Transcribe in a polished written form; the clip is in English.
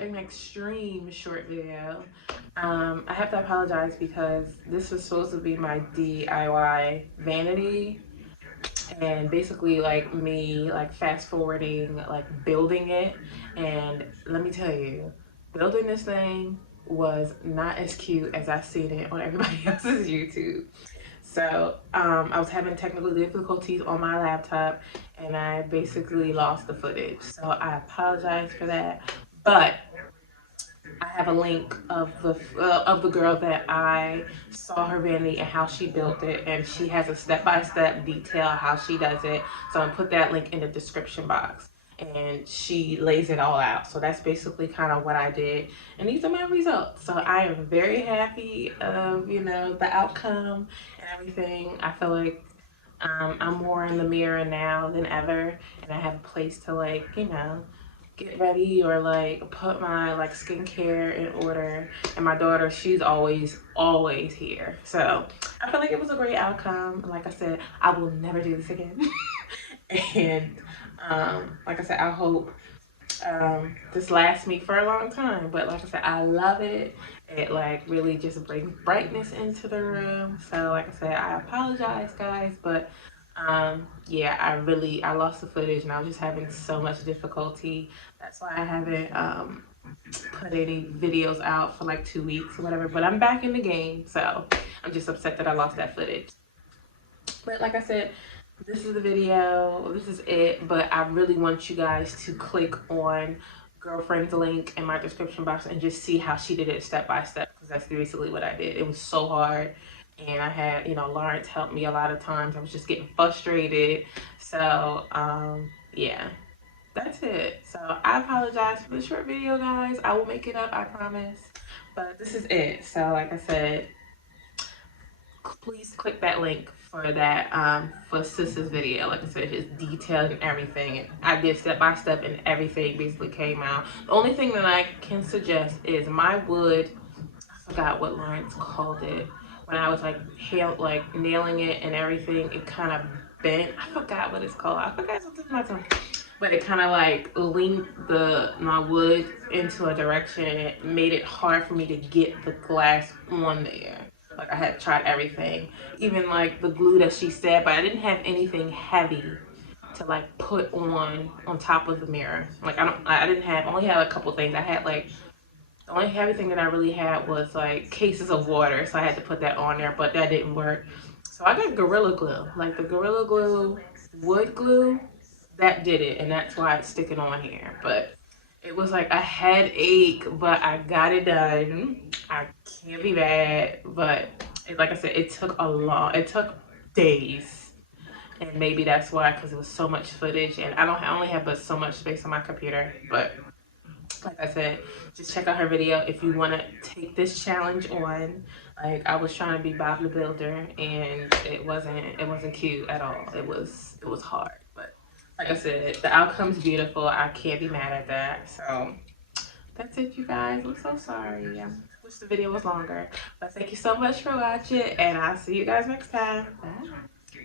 an extreme short video. I have to apologize because this was supposed to be my DIY vanity, and basically like me like fast forwarding like building it. And let me tell you, building this thing was not as cute as I seen it on everybody else's YouTube. So I was having technical difficulties on my laptop, and I basically lost the footage. So I apologize for that. But I have a link of the girl that I saw her vanity and how she built it, and she has a step-by-step detail how she does it. So I'm gonna put that link in the description box, and she lays it all out. So that's basically kind of what I did, and these are my results. So I am very happy of the outcome and everything. I feel like I'm more in the mirror now than ever, and I have a place to get ready or like put my like skincare in order. And my daughter, she's always here. So I feel like it was a great outcome. Like I said, I will never do this again. And like I said, I hope this lasts me for a long time. But like I said, I love it. It like really just brings brightness into the room. So like I said, I apologize guys, but yeah, I lost the footage, and I was just having so much difficulty. That's why I haven't put any videos out for like 2 weeks or whatever. But I'm back in the game, so I'm just upset that I lost that footage. But like I said, this is the video, this is it. But I really want you guys to click on girlfriend's link in my description box and just see how she did it step by step, because that's basically what I did. It was so hard, and I had Lawrence help me a lot of times. I was just getting frustrated. So yeah, that's it. So I apologize for the short video guys. I will make it up, I promise. But this is it. So like I said, please click that link for that for Sis's video. Like I said, it's detailed and everything. I did step by step, and everything basically came out. The only thing that I can suggest is my wood. I forgot what Lawrence called it when I was like nailing it and everything. It kind of bent. I forgot what it's called. I forgot something my tongue. But it kind of like leaned my wood into a direction, and it made it hard for me to get the glass on there. Like I had tried everything, even like the glue that she said, but I didn't have anything heavy to like put on top of the mirror. Like I didn't have, only had a couple things. I had like, the only heavy thing that I really had was like cases of water, so I had to put that on there, but that didn't work. So I got Gorilla Glue, like the Gorilla Glue wood glue, that did it, and that's why it's sticking on here. But it was like a headache, but I got it done. I can't be mad, but like I said, it took days, and maybe that's why, because it was so much footage, and I only have but so much space on my computer. But like I said, just check out her video if you want to take this challenge on. Like I was trying to be Bob the Builder, and it wasn't cute at all. It was hard, but like I said, the outcome's beautiful. I can't be mad at that. So that's it, you guys. I'm so sorry. I wish the video was longer, but thank you so much for watching, and I'll see you guys next time. Bye.